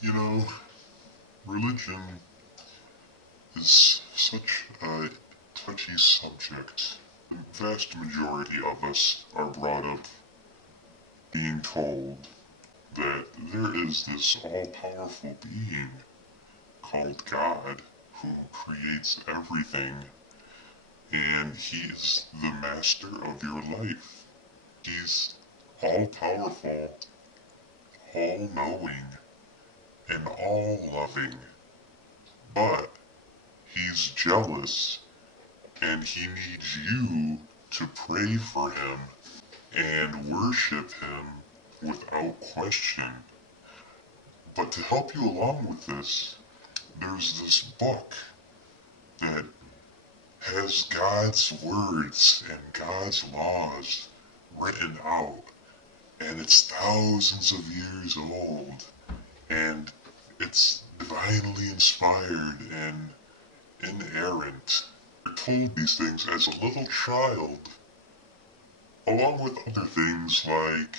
You know, religion is such a touchy subject. The vast majority of us are brought up being told that there is this all-powerful being called God who creates everything, and he is the master of your life. He's all-powerful, all-knowing, and all-loving, but he's jealous and he needs you to pray for him and worship him without question. But to help you along with this, there's this book that has God's words and God's laws written out, and it's thousands of years old, and it's divinely inspired and inerrant. You're told these things as a little child, along with other things like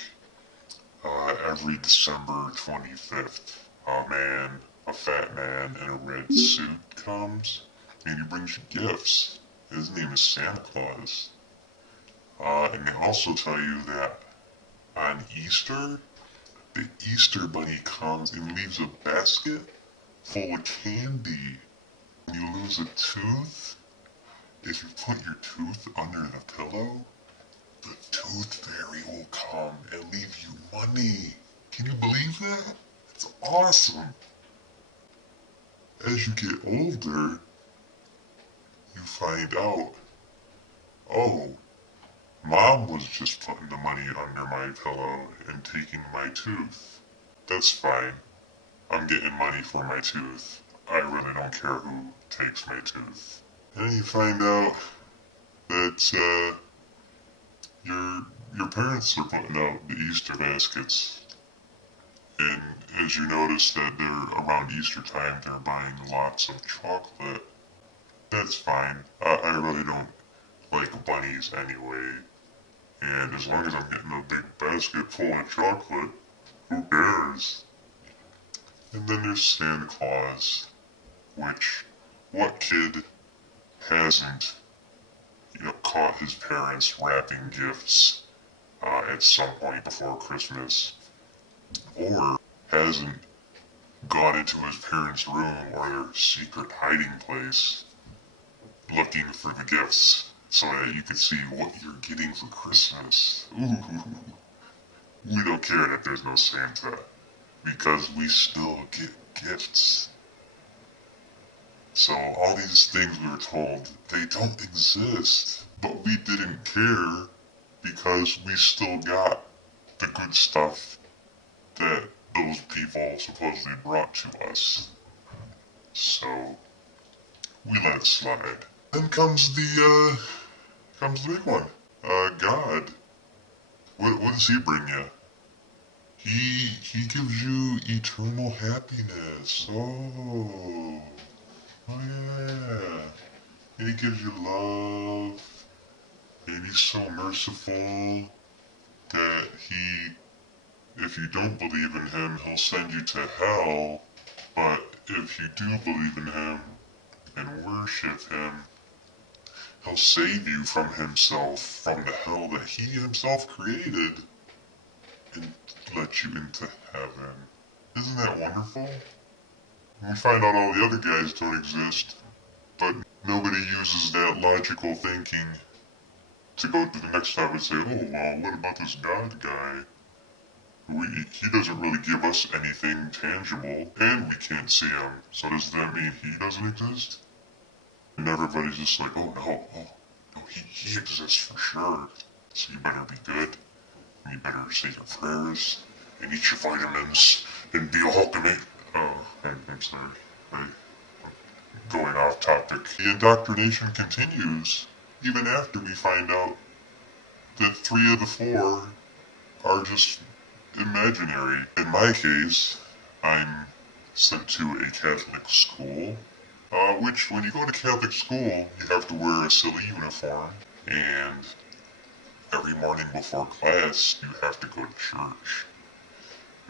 every December 25th, a fat man in a red suit comes and he brings you gifts. His name is Santa Claus. And they also tell you that on Easter, the Easter Bunny comes and leaves a basket full of candy. When you lose a tooth, if you put your tooth under the pillow, the tooth fairy will come and leave you money. Can you believe that? It's awesome. As you get older, you find out, oh, Mom was just putting the money under my pillow and taking my tooth. That's fine. I'm getting money for my tooth. I really don't care who takes my tooth. And then you find out that your parents are putting out the Easter baskets. And as you notice that they're around Easter time, they're buying lots of chocolate. That's fine. I really don't like bunnies anyway. And as long as I'm getting a big basket full of chocolate, who cares? And then there's Santa Claus, which, what kid hasn't, caught his parents wrapping gifts at some point before Christmas, or hasn't gone into his parents' room or their secret hiding place looking for the gifts so that you can see what you're getting for Christmas. Ooh, we don't care that there's no Santa, because we still get gifts. So all these things we were told, they don't exist, but we didn't care because we still got the good stuff that those people supposedly brought to us. So we let it slide. Then comes the big one. God. What does he bring you? He gives you eternal happiness. Oh yeah. And he gives you love. And he's so merciful that if you don't believe in him, he'll send you to hell. But if you do believe in him and worship him, he'll save you from himself, from the hell that he himself created, and let you into heaven. Isn't that wonderful? We find out all the other guys don't exist, but nobody uses that logical thinking to go to the next step and say, oh, well, what about this God guy? He doesn't really give us anything tangible, and we can't see him, so does that mean he doesn't exist? And everybody's just like, oh no, he exists for sure, so you better be good, and you better say your prayers, and eat your vitamins, and be a Hulkamate. Oh, I'm sorry, I'm going off topic. The indoctrination continues, even after we find out that 3 of the 4 are just imaginary. In my case, I'm sent to a Catholic school, which when you go to Catholic school, you have to wear a silly uniform, and every morning before class, you have to go to church.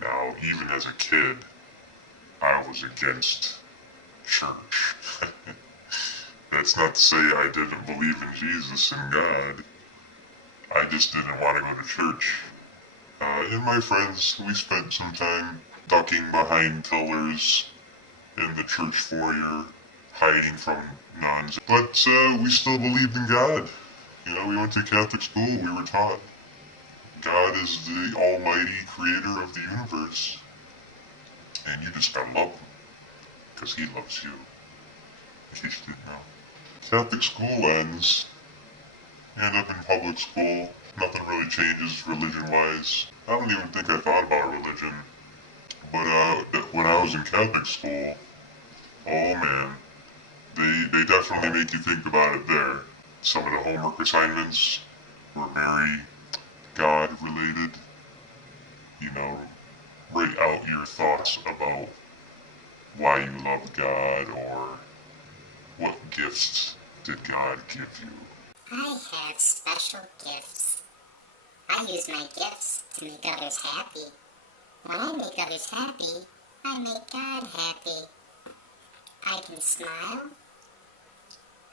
Now, even as a kid, I was against church. That's not to say I didn't believe in Jesus and God. I just didn't want to go to church. And my friends, we spent some time ducking behind pillars in the church foyer, hiding from nuns. But we still believed in God. You know, we went to Catholic school, we were taught God is the almighty creator of the universe. And you just gotta love him, because he loves you. In case you didn't know. Catholic school ends. End up in public school. Nothing really changes religion-wise. I don't even think I thought about religion. But when I was in Catholic school, oh man, they definitely make you think about it there. Some of the homework assignments were very God-related. You know, write out your thoughts about why you love God or what gifts did God give you. I have special gifts. I use my gifts to make others happy. When I make others happy, I make God happy. I can smile.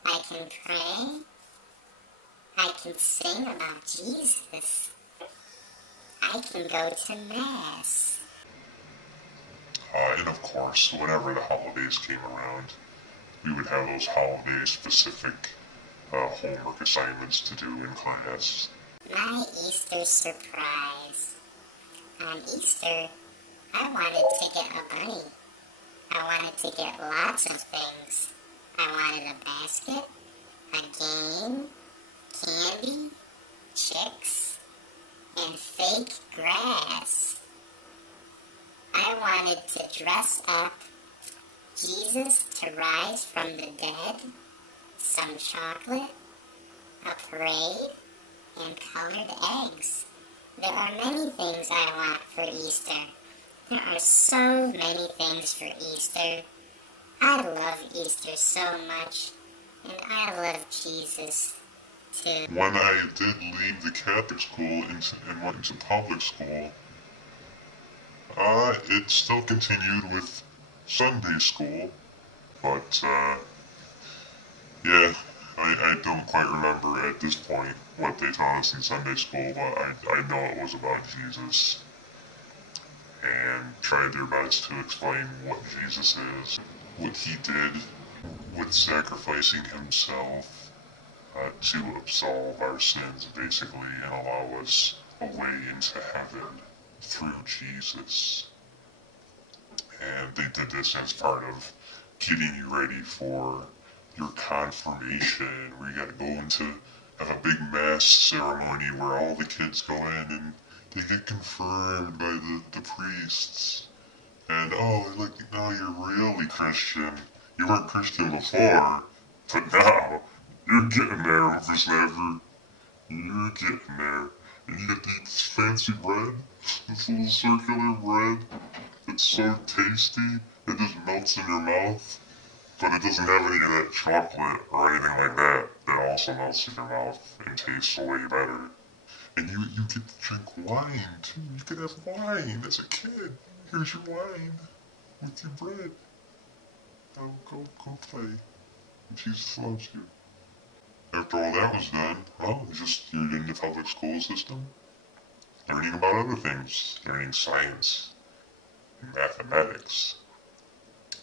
I can pray. I can sing about Jesus. I can go to Mass. And of course, whenever the holidays came around, we would have those holiday-specific homework assignments to do in class. My Easter surprise. On Easter, I wanted to get a bunny. I wanted to get lots of things. I wanted a basket, a game, candy, chicks, and fake grass. I wanted to dress up Jesus to rise from the dead, some chocolate, a parade, and colored eggs. There are many things I want for Easter. There are so many things for Easter. I love Easter so much, and I love Jesus too. When I did leave the Catholic school and went into public school, it still continued with Sunday school, but yeah, I don't quite remember at this point what they taught us in Sunday school, but I know it was about Jesus, and tried their best to explain what Jesus is, what he did with sacrificing himself to absolve our sins, basically, and allow us a way into heaven through Jesus. And they did this as part of getting you ready for your confirmation, where you gotta go into a big mass ceremony where all the kids go in and they get confirmed by the priests. And oh, look, now you're really Christian. You weren't Christian before, but now you're getting there, whippersnapper. You're getting there. And you get to eat this fancy bread, this little circular bread. It's so tasty, it just melts in your mouth. But it doesn't have any of that chocolate or anything like that that also melts in your mouth and tastes way better. And you get to drink wine too. You can have wine as a kid. Here's your wine with your bread. Go play. Jesus loves you. After all that was done, well, you're in the public school system, learning about other things, learning science, mathematics,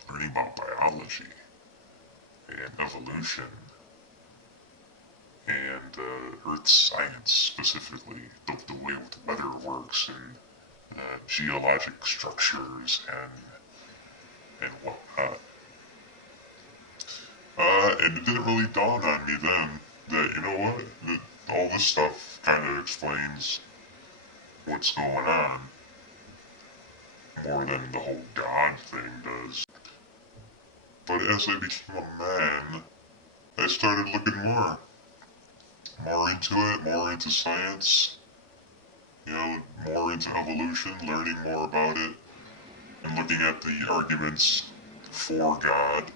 learning about biology, and evolution, and earth science specifically, the way the weather works, and geologic structures, and whatnot. And it didn't really dawn on me then that, you know what, that all this stuff kind of explains what's going on more than the whole God thing does. But as I became a man, I started looking more into it, more into science, you know, more into evolution, learning more about it, and looking at the arguments for God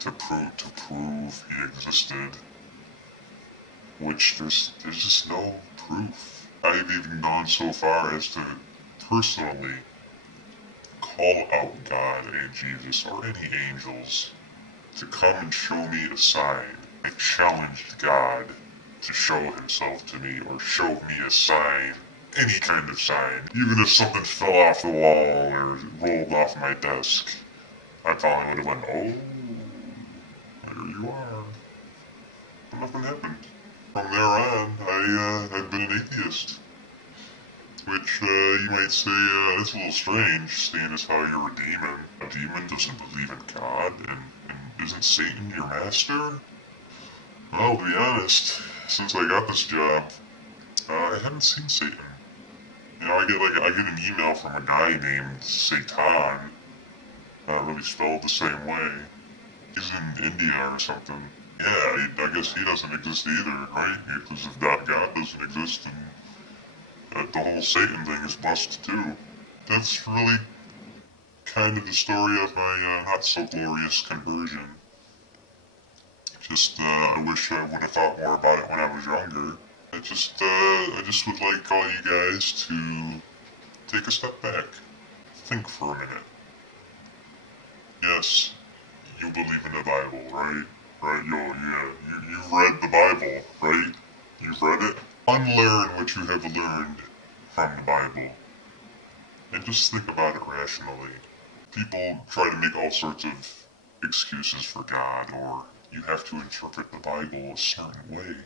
to prove he existed, which there's just no proof. I've even gone so far as to personally call out God and Jesus or any angels to come and show me a sign. I challenged God to show himself to me or show me a sign, any kind of sign. Even if something fell off the wall or rolled off my desk, I probably would have went, oh, there you are. But nothing happened. From there on, I've been an atheist. Which, you might say, that's a little strange, seeing as how you're a demon. A demon doesn't believe in God, and isn't Satan your master? Well, to be honest, since I got this job, I haven't seen Satan. You know, I get an email from a guy named Satan, not really spelled the same way. He's in India or something. Yeah, I guess he doesn't exist either, right? Because if God doesn't exist, then the whole Satan thing is busted too. That's really kind of the story of my not so glorious conversion. Just, I wish I would have thought more about it when I was younger. I just would like all you guys to take a step back. Think for a minute. Yes, you believe in the Bible, right? Right, you've read the Bible, right? You've read it? Unlearn what you have learned from the Bible. And just think about it rationally. People try to make all sorts of excuses for God, or you have to interpret the Bible a certain way.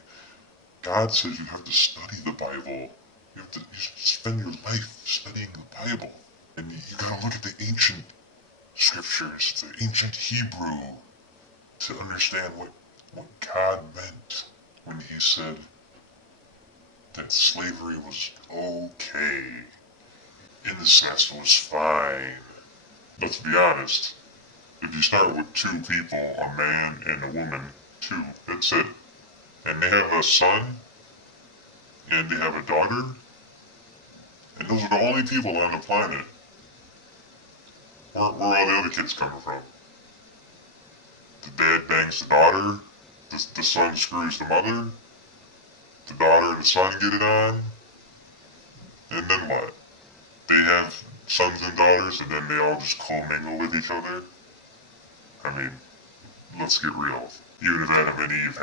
God says you have to study the Bible. You spend your life studying the Bible. And you gotta look at the ancient scriptures, the ancient Hebrew, to understand what God meant when he said that slavery was okay. Incest was fine. But to be honest, if you start with two people, a man and a woman, two, that's it. And they have a son, and they have a daughter, and those are the only people on the planet. Where are all the other kids coming from? The dad bangs the daughter, the son screws the mother, the daughter and the son get it on, and then what? They have sons and daughters, and then they all just commingle with each other? I mean, let's get real. Even if Adam and Eve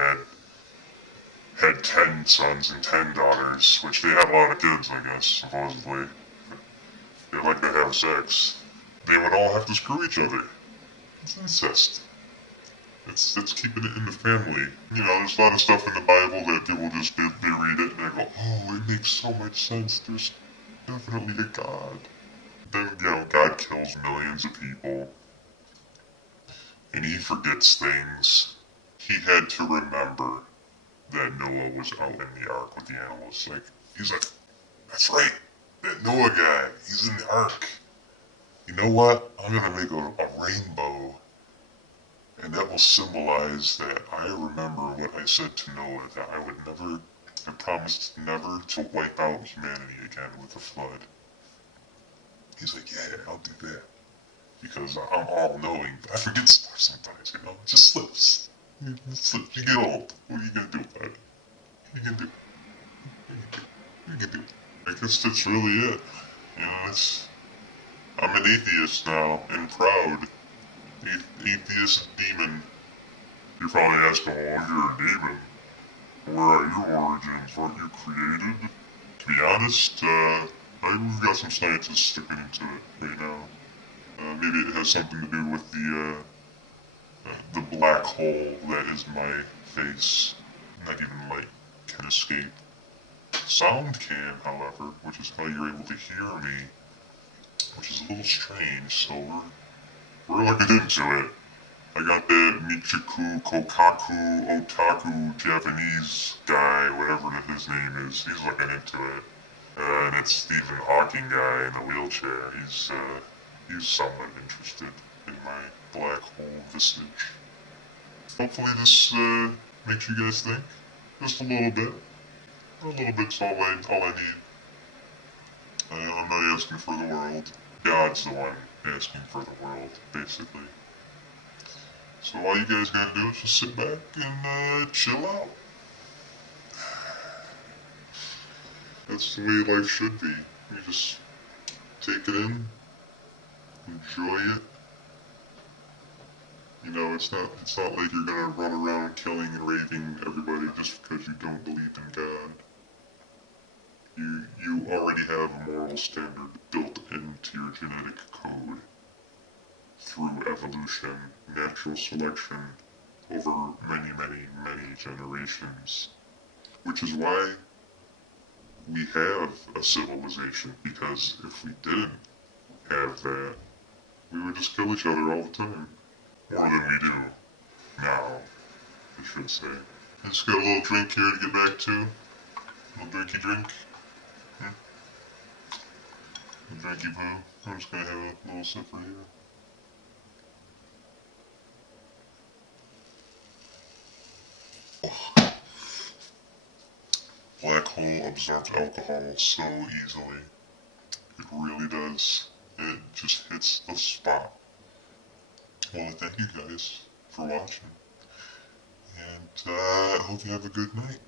had 10 sons and 10 daughters, which they had a lot of kids, I guess, supposedly. They like to have sex. They would all have to screw each other. It's incest. It's keeping it in the family. You know, there's a lot of stuff in the Bible that people just, they read it and they go, oh, it makes so much sense. There's definitely a God. Then, you know, God kills millions of people. And he forgets things. He had to remember that Noah was out in the ark with the animals. He's like, that's right, that Noah guy, he's in the ark. You know what? I'm gonna make a rainbow. And that will symbolize that I remember what I said to Noah, that I promised never to wipe out humanity again with a flood. He's like, yeah, I'll do that. Because I'm all-knowing, but I forget stuff sometimes, you know? It just slips. It slips. You get old. What are you gonna do about it? What are you gonna do? What are you gonna do? I guess that's really it. You know, I'm an atheist now, and proud. Atheist demon. You're probably asking, oh, you're a demon. Where are your origins? Aren't you created? To be honest, we've got some scientists looking into it right now. Maybe it has something to do with the black hole that is my face. Not even light can escape. Sound can, however, which is how you're able to hear me, which is a little strange, so we're looking into it. I got that Michiko Kokaku Otaku Japanese guy, whatever his name is, he's looking into it. And it's Stephen Hawking guy in the wheelchair. He's somewhat interested in my black hole visage. Hopefully this makes you guys think. Just a little bit. A little bit's all I need. I'm not asking for the world. God's the one asking for the world, basically. So all you guys gotta do is just sit back and chill out. That's the way life should be. You just take it in, enjoy it. You know, it's not like you're gonna run around killing and raping everybody just because you don't believe in God. You already have a moral standard built into your genetic code through evolution, natural selection, over many, many, many generations. Which is why we have a civilization, because if we didn't have that, we would just kill each other all the time. More than we do now, I should say. I just got a little drink here to get back to. A little drinky drink. A drinky poo. I'm just gonna have a little sip right here. Oh. Black hole absorbs alcohol so easily. It really does. It just hits the spot. Well, thank you guys for watching. And I hope you have a good night.